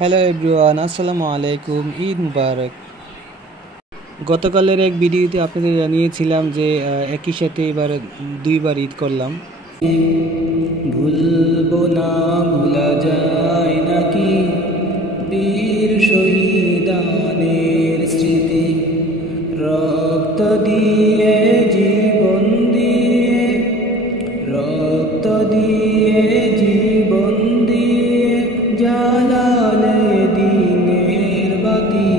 Hello everyone, আসসালামু আলাইকুম। ঈদ মুবারক। গতকালের এক ভিডিওতে আপনাদের জানিয়েছিলাম যে একই সাথে এবার দুইবার ঈদ করলাম। ভুলবো না, ভুলা যায় নাকি বীর শহীদানের স্মৃতি, রক্ত দিয়ে জীবন দিয়ে, রক্ত দিয়ে জীবন দিয়ে জ্বালালে দিনের বাতি।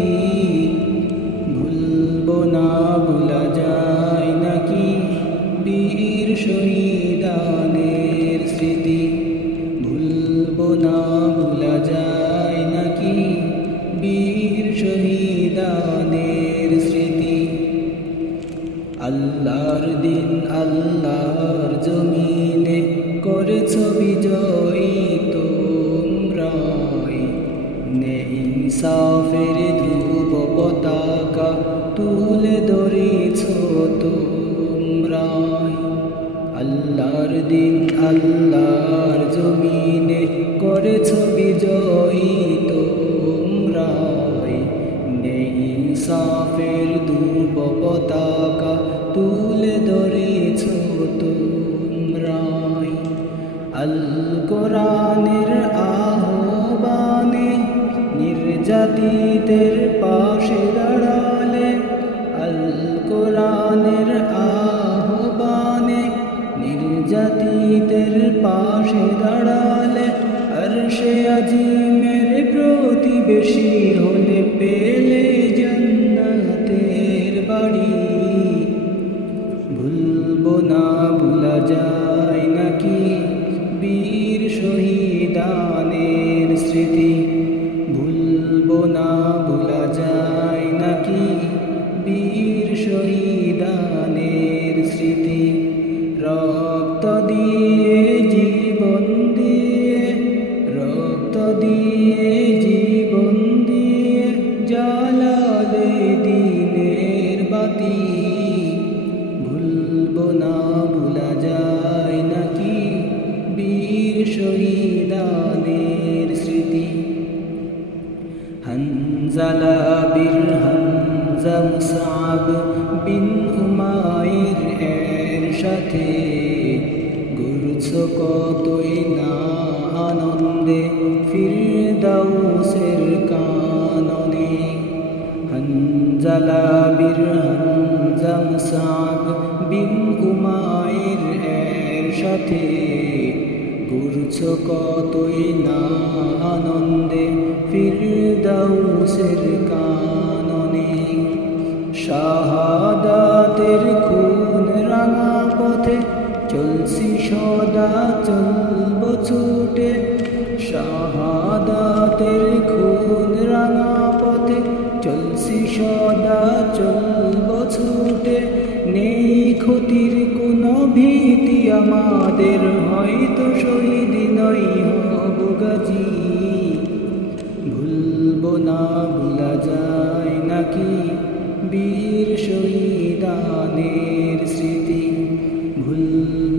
ভুলবো না, ভুলা যায় নাকি বীর শহীদানের স্মৃতি, ভুলবো না, ভুলা যায় নাকি বীর শহীদানের স্মৃতি। আল্লাহর দিন আল্লাহর জমিনে করেছ বিজয়ী তোমরাই, ইনসাফের ধ্রুব পতাকা তুলে ধরেছ তোমরাই। আল্লাহর দিন আল্লাহর জমিনে করেছ বিজয়ী তোমরাই, ইনসাফের ধ্রুব পতাকা তুলে ধরেছ তোমরাই। আল কোরআনের আহ্বানে নির্যাতিতের পাশে দাঁড়ালে, আল কোরআনের আহ্বানে নির্যাতিতের পাশে দাঁড়ালে, আরশে আজিমের প্রতিবেশী হলে পেলে জান্নাতের বাড়ি। ভুলবো না, ভুলা যায় নাকি বীর শহীদানের স্মৃতি, ভুলবো না, ভুলা যায় নাকি বীর শহীদানের স্মৃতি। রক্ত দিয়ে জীবন দিয়ে, রক্ত দিয়ে জীবন দিয়ে জ্বালালে দিনের বাতি। ভুলবো না, ভুলা যায় নাকি বীর শহীদানের স্মৃতি। হানজালা বীর হামজা মুসআব বিন উমাইর এর সাথে ঘুরছ কতই না আনন্দে ফিরদাউসের কাননে। হানজালা বীর হামজা মুসআব বিন উমাইর এর সাথে ঘুরছ কতই না আনন্দে ফিরদাউসের কাননে। শাহাদাতের খুন রাঙা পথে চলছি সদা, চলব ছুটে। শাহাদাতের খুন রাঙা পথে চলছি সদা, চলব ছুটে। নেই ক্ষতির কোনো ভীতি আমাদের, হয়তো শহীদ নই হব গাজী। ভুলবো না, ভুলা যায় নাকি বীর শহীদানের